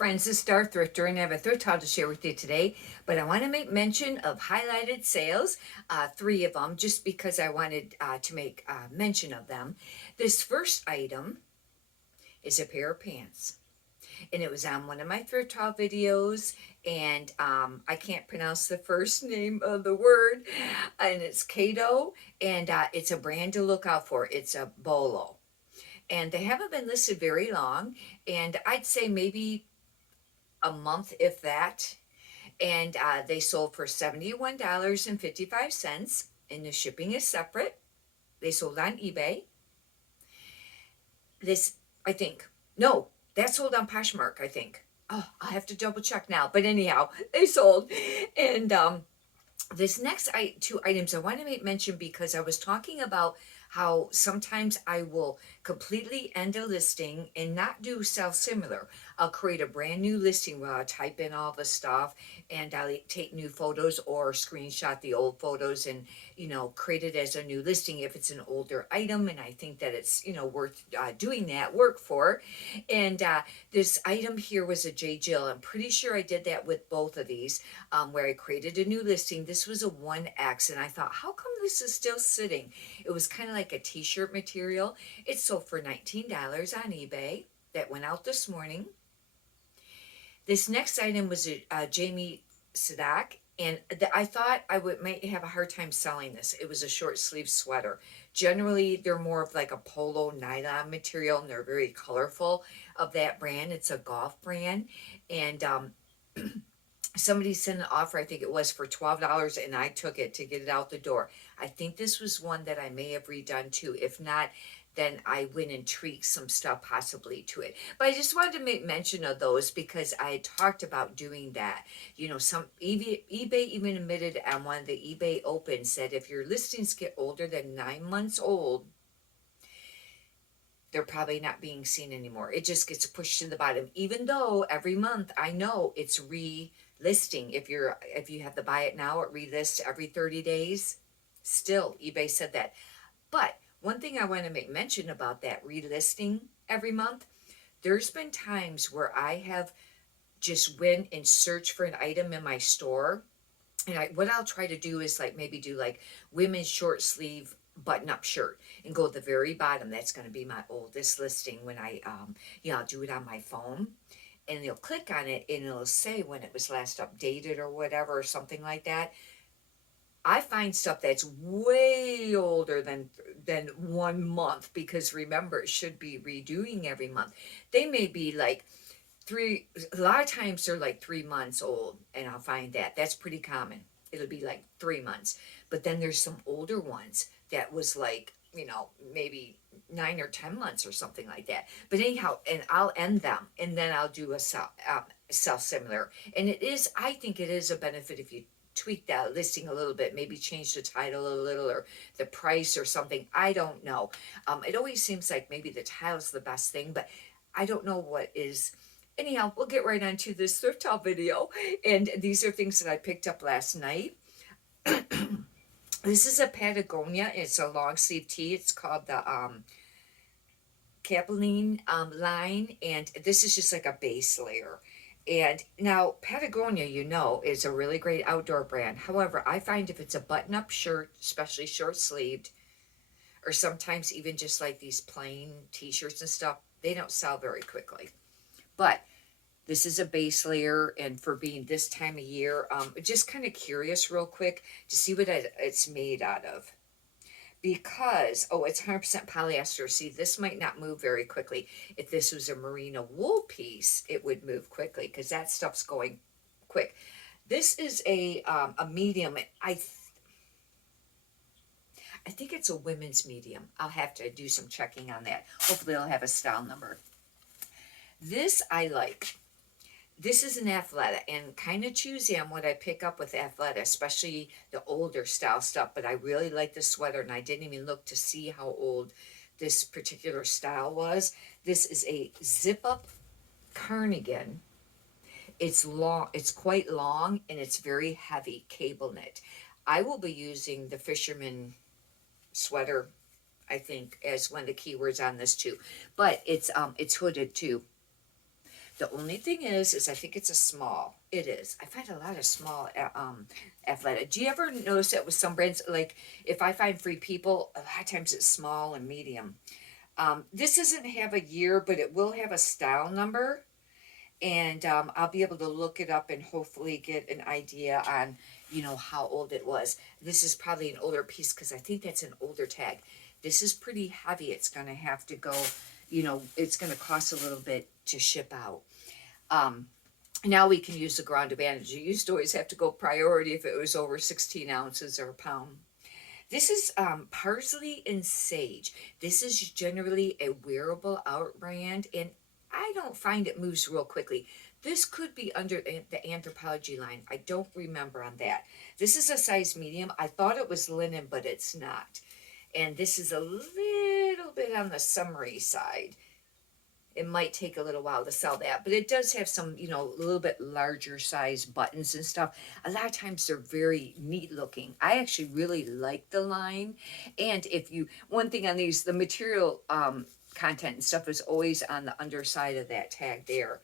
friends, this is Star Thrifter, and I have a thrift haul to share with you today. But I want to make mention of highlighted sales, three of them, just because I wanted to make mention of them. This first item is a pair of pants, and it was on one of my thrift haul videos, and I can't pronounce the first name of the word, and it's Kato, and it's a brand to look out for. It's a BOLO. And they haven't been listed very long, and I'd say maybe a month, if that. And they sold for $71.55, and the shipping is separate. They sold on eBay. This, I think, no, that sold on Poshmark, I think. Oh, I'll have to double check now. But anyhow, they sold. And this next two items I want to make mention because I was talking about how sometimes I will completely end a listing and not do similar. I'll create a brand new listing where I'll type in all the stuff and I'll take new photos or screenshot the old photos and, create it as a new listing if it's an older item and I think that it's, worth doing that work for. And this item here was a J. Jill. I'm pretty sure I did that with both of these where I created a new listing. This was a 1X and I thought, how come this is still sitting? It was kind of like a t-shirt material. It sold for $19 on eBay. That went out this morning. This next item was a Jamie Sadak, and I thought might have a hard time selling this. It was a short sleeve sweater. Generally, they're more of like a polo nylon material, and they're very colorful of that brand. It's a golf brand, and somebody sent an offer, I think it was for $12, and I took it to get it out the door. I think this was one that I may have redone too. If not, then I went and tweaked some stuff possibly to it. But I just wanted to make mention of those because I talked about doing that. Some eBay even admitted on one of the eBay opens said if your listings get older than 9 months old, they're probably not being seen anymore. It just gets pushed to the bottom, even though every month I know it's relisting. If you have to buy it now, it relists every 30 days. Still, eBay said that. But one thing I want to make mention about that relisting every month, there's been times where I have just went and searched for an item in my store. And what I'll try to do is maybe do women's short sleeve button-up shirt and go to the very bottom. That's going to be my oldest listing when I'll do it on my phone. And you'll click on it and it'll say when it was last updated or whatever or something like that. I find stuff that's way older than 1 month because remember, it should be redoing every month. They may be a lot of times they're 3 months old, and I'll find that's pretty common. It'll be 3 months. But then there's some older ones that was maybe 9 or 10 months or something like that. But anyhow, and I'll end them and then I'll do a sell similar. And I think it is a benefit if you tweak that listing a little bit, maybe change the title a little or the price or something. I don't know. It always seems like maybe the title's the best thing, but I don't know what is. Anyhow, we'll get right on to this thrift haul video. And these are things that I picked up last night. This is a Patagonia. It's a long sleeve tee. It's called the Capline line. And this is just like a base layer. And now Patagonia, is a really great outdoor brand. However, I find if it's a button-up shirt, especially short-sleeved, or sometimes even just these plain t-shirts and stuff, they don't sell very quickly. But this is a base layer, and for being this time of year, just kind of curious real quick to see what it's made out of. Because, it's 100% polyester. See, this might not move very quickly. If this was a merino wool piece, it would move quickly because that stuff's going quick. This is a medium. I think it's a women's medium. I'll have to do some checking on that. Hopefully I'll have a style number. This I like. This is an Athleta, and kind of choosy on what I pick up with Athleta, especially the older style stuff, but I really like the sweater, and I didn't even look to see how old this particular style was. This is a zip-up cardigan. It's long, it's quite long, and it's very heavy cable knit. I will be using the fisherman sweater, I think, as one of the keywords on this too, but it's hooded too. The only thing is I think it's a small. It is. I find a lot of small athletic. Do you ever notice that with some brands, like if I find Free People, a lot of times it's small and medium. This doesn't have a year, but it will have a style number, and I'll be able to look it up and hopefully get an idea on, how old it was. This is probably an older piece because I think that's an older tag. This is pretty heavy. It's going to have to go, it's going to cost a little bit to ship out. Now we can use the ground advantage. You used to always have to go priority if it was over 16 ounces or a pound. This is parsley and sage. This is generally a wearable out brand, and I don't find it moves real quickly. This could be under the Anthropology line. I don't remember on that. This is a size medium. I thought it was linen, but it's not. And this is a little bit on the summery side. It might take a little while to sell that, but it does have some, a little bit larger size buttons and stuff. A lot of times they're very neat looking. I actually really like the line. And one thing on these, the material content and stuff is always on the underside of that tag there.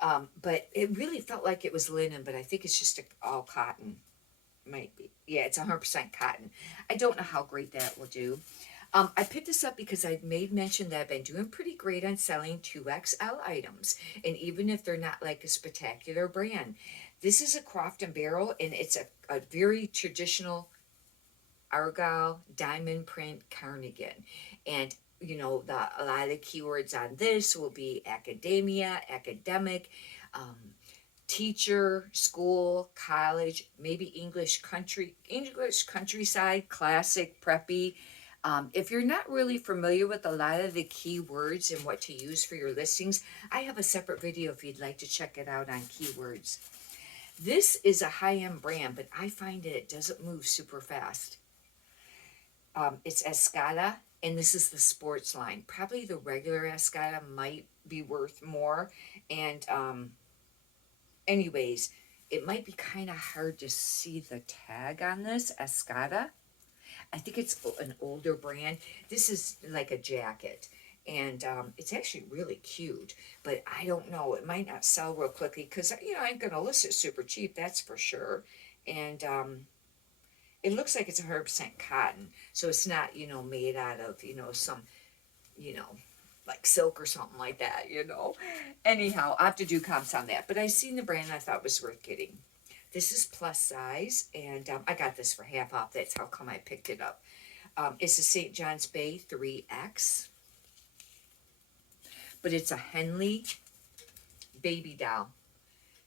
But it really felt like it was linen, but I think it's just all cotton. Might be. Yeah, it's 100% cotton. I don't know how great that will do. I picked this up because I made mention that I've been doing pretty great on selling 2XL items. And even if they're not like a spectacular brand. This is a Croft and Barrel, and it's a very traditional Argyle diamond print cardigan. And, a lot of the keywords on this will be academia, academic, teacher, school, college, maybe English countryside, classic, preppy. If you're not really familiar with a lot of the keywords and what to use for your listings, I have a separate video if you'd like to check it out on keywords. This is a high-end brand, but I find it doesn't move super fast. It's Escada, and this is the sports line. Probably the regular Escada might be worth more. And anyways, it might be kind of hard to see the tag on this, Escada. I think it's an older brand. This is like a jacket, and it's actually really cute, but I don't know. It might not sell real quickly because, I ain't going to list it super cheap, that's for sure. And it looks like it's 100% cotton, so it's not, made out of, some, like silk or something like that, Anyhow, I have to do comps on that, but I seen the brand and I thought it was worth getting. This is plus size, and I got this for half off. That's how come I picked it up. It's a St. John's Bay 3X, but it's a Henley baby doll.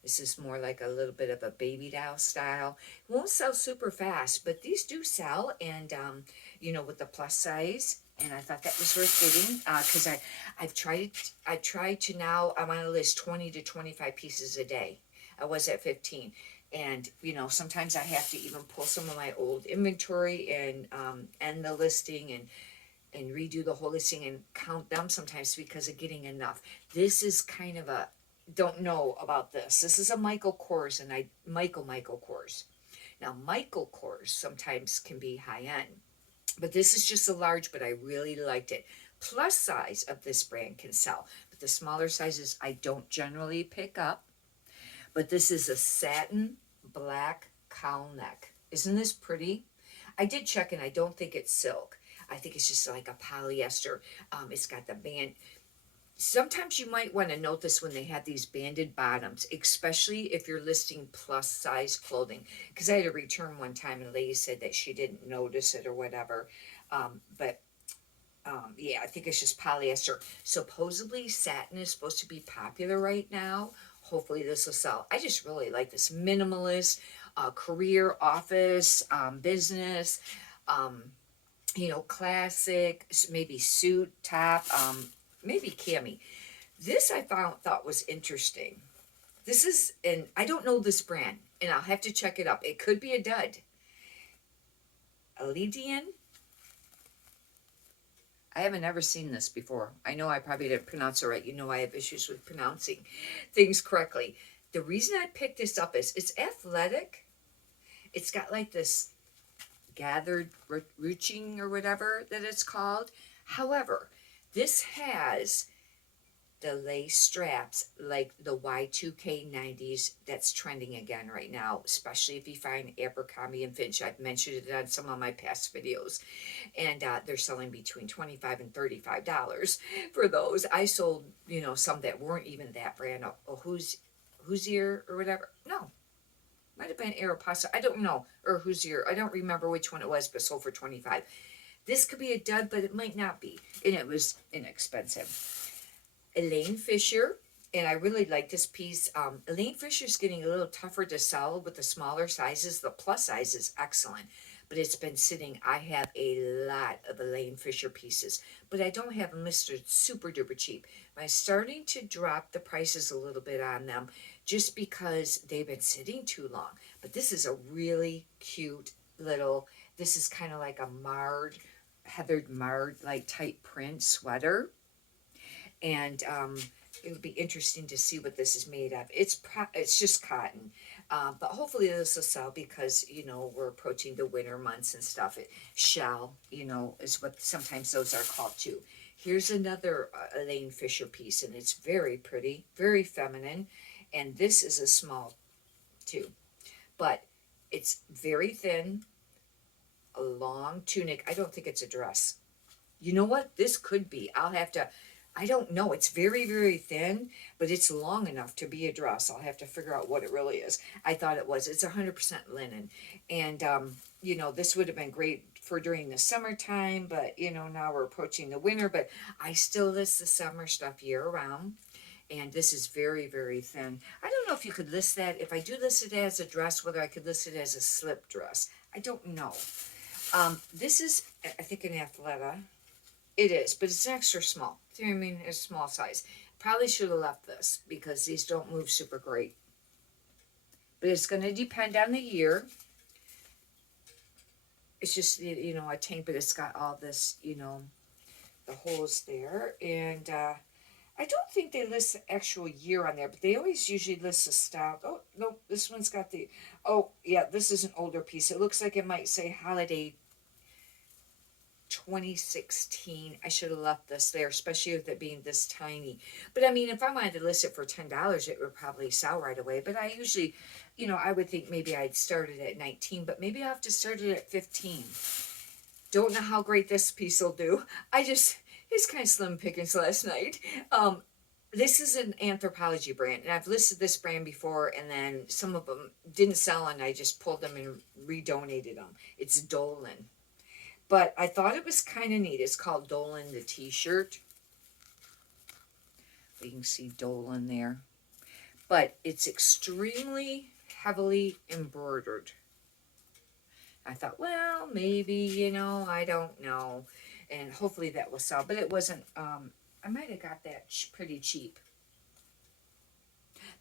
This is more like a little bit of a baby doll style. It won't sell super fast, but these do sell, and, with the plus size, and I thought that was worth getting, because I've tried to now, I'm on a list 20 to 25 pieces a day. I was at 15. And, sometimes I have to even pull some of my old inventory and end the listing and redo the whole listing and count them sometimes because of getting enough. This is kind of don't know about this. This is a Michael Kors, and Michael Kors. Now, Michael Kors sometimes can be high end, but this is just a large, but I really liked it. Plus size of this brand can sell, but the smaller sizes I don't generally pick up. But this is a satin black cowl neck. Isn't this pretty? I did check, and I don't think it's silk. I think it's just like a polyester. It's got the band. Sometimes you might want to note this when they have these banded bottoms, especially if you're listing plus size clothing. Because I had a return one time, and the lady said that she didn't notice it or whatever. Yeah, I think it's just polyester. Supposedly satin is supposed to be popular right now. Hopefully this will sell. I just really like this minimalist, career, office, business, classic, maybe suit, top, maybe cami. This I thought was interesting. This is, and I don't know this brand, and I'll have to check it up. It could be a dud. Elidian. I haven't ever seen this before. I know I probably didn't pronounce it right. I have issues with pronouncing things correctly. The reason I picked this up is it's athletic. It's got like this gathered ruching or whatever that it's called. However, this has the lace straps, like the Y2K 90s, that's trending again right now, especially if you find Abercrombie and Fitch. I've mentioned it on some of my past videos, and they're selling between $25 and $35 for those. I sold, some that weren't even that brand. Who's Ear or whatever. No, might have been Aeropostale. I don't know, or Who's Ear. I don't remember which one it was, but sold for 25. This could be a dud, but it might not be, and it was inexpensive. Elaine Fisher, and I really like this piece. Elaine Fisher's getting a little tougher to sell with the smaller sizes. The plus size is excellent, but it's been sitting. I have a lot of Elaine Fisher pieces, but I don't have them listed super duper cheap. I'm starting to drop the prices a little bit on them just because they've been sitting too long. But this is a really cute little, this is kind of like a heathered marred like type print sweater. And it would be interesting to see what this is made of. It's just cotton, but hopefully this will sell because we're approaching the winter months and stuff. Shell, is what sometimes those are called too. Here's another Elaine Fisher piece, and it's very pretty, very feminine, and this is a small too, but it's very thin, a long tunic. I don't think it's a dress. You know what? This could be. I don't know. It's very, very thin, but it's long enough to be a dress. I'll have to figure out what it really is. I thought it was. It's 100% linen. And, this would have been great for during the summertime, but, now we're approaching the winter. But I still list the summer stuff year round. And this is very, very thin. I don't know if you could list that. If I do list it as a dress, whether I could list it as a slip dress. I don't know. This is, I think, an Athleta. It is, but it's extra small. I mean, it's small size. Probably should have left this because these don't move super great. But it's going to depend on the year. It's just, a tank, but it's got all this, the holes there. And I don't think they list the actual year on there, but they always usually list the style. Oh, no, this one's got this is an older piece. It looks like it might say holiday 2016. I should have left this there, especially with it being this tiny. But I mean, if I wanted to list it for $10, it would probably sell right away. But I usually, I would think maybe I'd started at 19, but maybe I have to start it at 15. Don't know how great this piece will do. It's kind of slim pickings last night. This is an Anthropologie brand, and I've listed this brand before, and then some of them didn't sell, and I just pulled them and redonated them. It's Dolan. But I thought it was kind of neat. It's called Dolan the t-shirt. You can see Dolan there. But it's extremely heavily embroidered. I thought, well, maybe, I don't know. And hopefully that will sell. But it wasn't, I might have got that pretty cheap.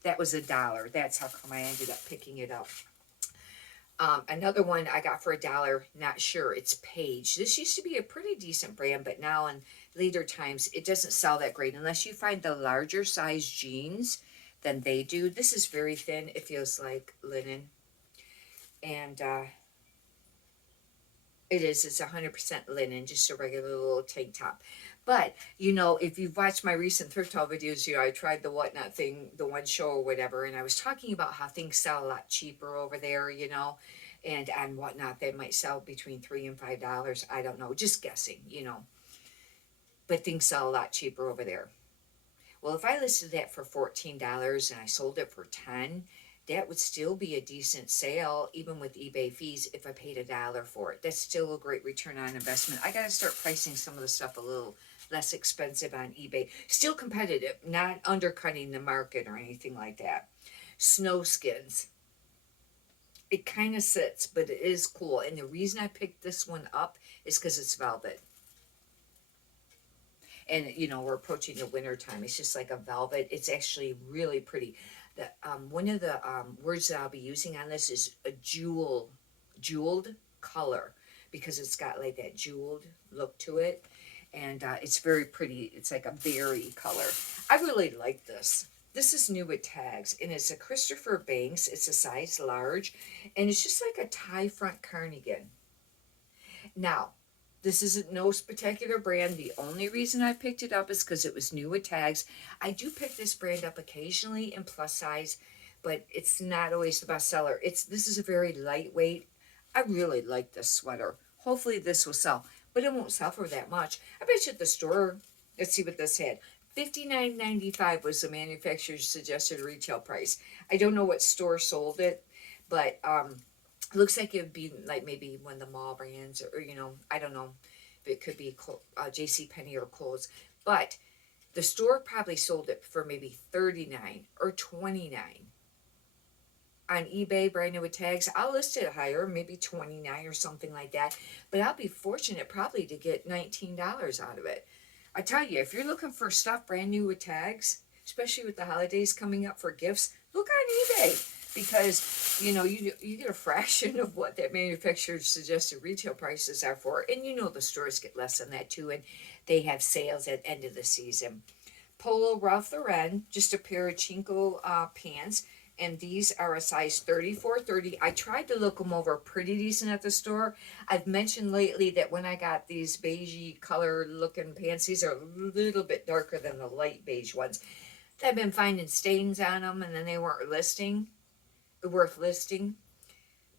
That was $1. That's how come I ended up picking it up. Another one I got for $1, not sure, it's Paige. This used to be a pretty decent brand, but now in later times, it doesn't sell that great. Unless you find the larger size jeans than they do. This is very thin. It feels like linen. And it's 100% linen, just a regular little tank top. But, if you've watched my recent Thrift Haul videos, I tried the whatnot thing, the one show or whatever, and I was talking about how things sell a lot cheaper over there, and on whatnot, they might sell between $3 and $5. I don't know, just guessing, but things sell a lot cheaper over there. Well, if I listed that for $14 and I sold it for $10, that would still be a decent sale, even with eBay fees, if I paid $1 for it. That's still a great return on investment. I got to start pricing some of the stuff a little less expensive on eBay. Still competitive, not undercutting the market or anything like that. Snow skins. It kind of sits, but it is cool. And the reason I picked this one up is because it's velvet. And, we're approaching the winter time. It's just like a velvet. It's actually really pretty. One of the words that I'll be using on this is a jeweled color, because it's got like that jeweled look to it. And it's very pretty. It's like a berry color. I really like this. This is new with tags, and it's a Christopher Banks. It's a size large, and it's just like a tie front cardigan. Now, This isn't no spectacular brand. The only reason I picked it up is because it was new with tags. I do pick this brand up occasionally in plus size, but it's not always the best seller. This is a very lightweight. I really like this sweater. Hopefully this will sell, but it won't sell for that much. I bet you at the store, let's see what this had. $59.95 was the manufacturer's suggested retail price. I don't know what store sold it, but it looks like it would be like maybe one of the mall brands, or I don't know if it could be J.C. Penney or Kohl's, but the store probably sold it for maybe $39 or $29 on eBay, brand new with tags. I'll list it higher, maybe $29 or something like that, but I'll be fortunate probably to get $19 out of it. I tell you, if you're looking for stuff brand new with tags, especially with the holidays coming up for gifts, look on eBay, because you get a fraction of what that manufacturer's suggested retail prices are for, and the stores get less than that too, and they have sales at end of the season. Polo Ralph Lauren, just a pair of Chinko pants, and these are a size 34-30. I tried to look them over pretty decent at the store. I've mentioned lately that when I got these beigey color looking pants, these are a little bit darker than the light beige ones. I've been finding stains on them, and then they weren't worth listing.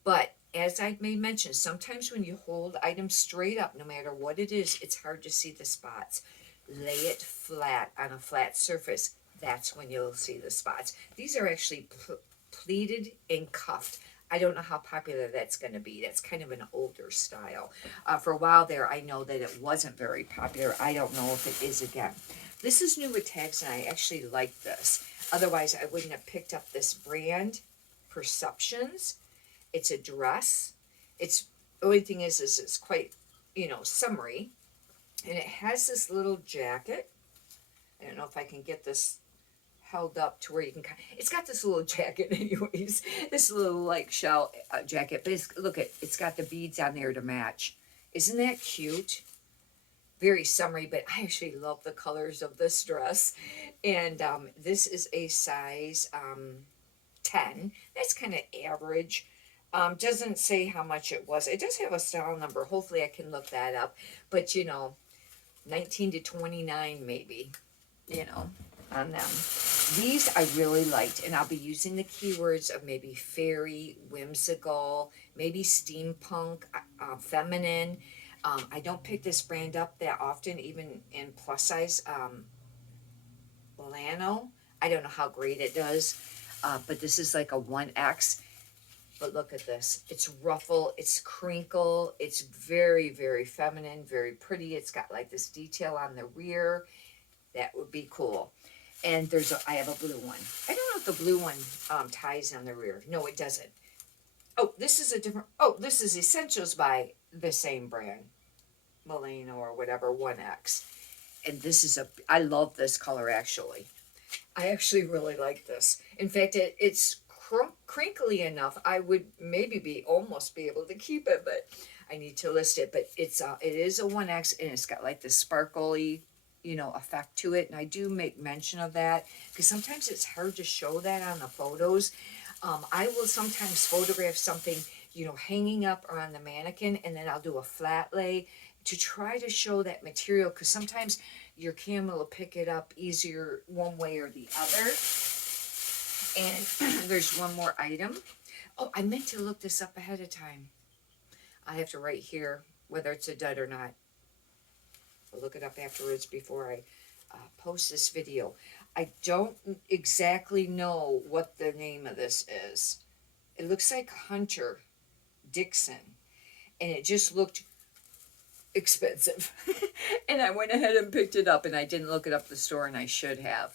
But as I may mention, sometimes when you hold items straight up, no matter what it is, it's hard to see the spots. Lay it flat on a flat surface. That's when you'll see the spots. These are actually pleated and cuffed. I don't know how popular that's going to be. That's kind of an older style. For a while there, I know that it wasn't very popular. I don't know if it is again. This is new with tags, and I actually like this. Otherwise, I wouldn't have picked up this brand, Perceptions. It's a dress. The only thing is it's quite, summery. And it has this little jacket. I don't know if I can get this held up to where you can. It's got this little jacket, anyways. This little shell jacket. But look it's got the beads on there to match. Isn't that cute? Very summery, but I actually love the colors of this dress. And this is a size 10. That's kind of average. Doesn't say how much it was. It does have a style number. Hopefully I can look that up. But 19 to 29 maybe, on them. These I really liked, and I'll be using the keywords of maybe fairy, whimsical, maybe steampunk, feminine. I don't pick this brand up that often, even in plus size. BOLO. I don't know how great it does, but this is like a 1X. But look at this. It's ruffle, it's crinkle, it's very, very feminine, very pretty. It's got like this detail on the rear. That would be cool. And I have a blue one. I don't know if the blue one ties on the rear. No, it doesn't. This is Essentials by the same brand. BOLO or whatever, 1X. And I love this color actually. I actually really like this. In fact, it's crinkly enough. I would maybe almost be able to keep it, but I need to list it. But it is a 1X, and it's got like this sparkly effect to it, and I do make mention of that because sometimes it's hard to show that on the photos. I will sometimes photograph something hanging up or on the mannequin, and then I'll do a flat lay to try to show that material, because sometimes your camera will pick it up easier one way or the other. And there's one more item. I meant to look this up ahead of time. I have to write here whether it's a dud or not. I'll look it up afterwards before I post this video. I don't exactly know what the name of this is. It looks like Hunter Dixon, and it just looked expensive. And I went ahead and picked it up, and I didn't look it up at the store, and I should have.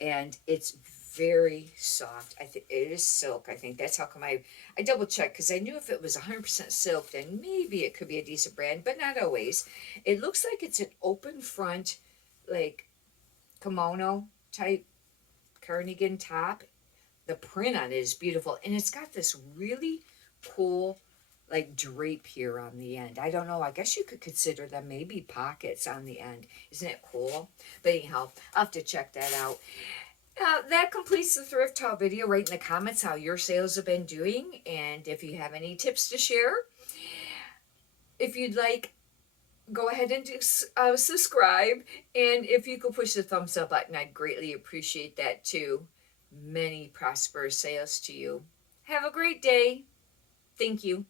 And it's very soft. I think it is silk. I think that's how come I double checked, because I knew if it was 100% silk, then maybe it could be a decent brand, but not always. It looks like it's an open front, like kimono type cardigan top. The print on it is beautiful, and it's got this really cool like drape here on the end. I don't know. I guess you could consider them maybe pockets on the end. Isn't it cool? But anyhow, I'll have to check that out. That completes the thrift haul video. Write in the comments how your sales have been doing, and if you have any tips to share. If you'd like, go ahead and subscribe. And if you could push the thumbs up button, I'd greatly appreciate that too. Many prosperous sales to you. Have a great day. Thank you.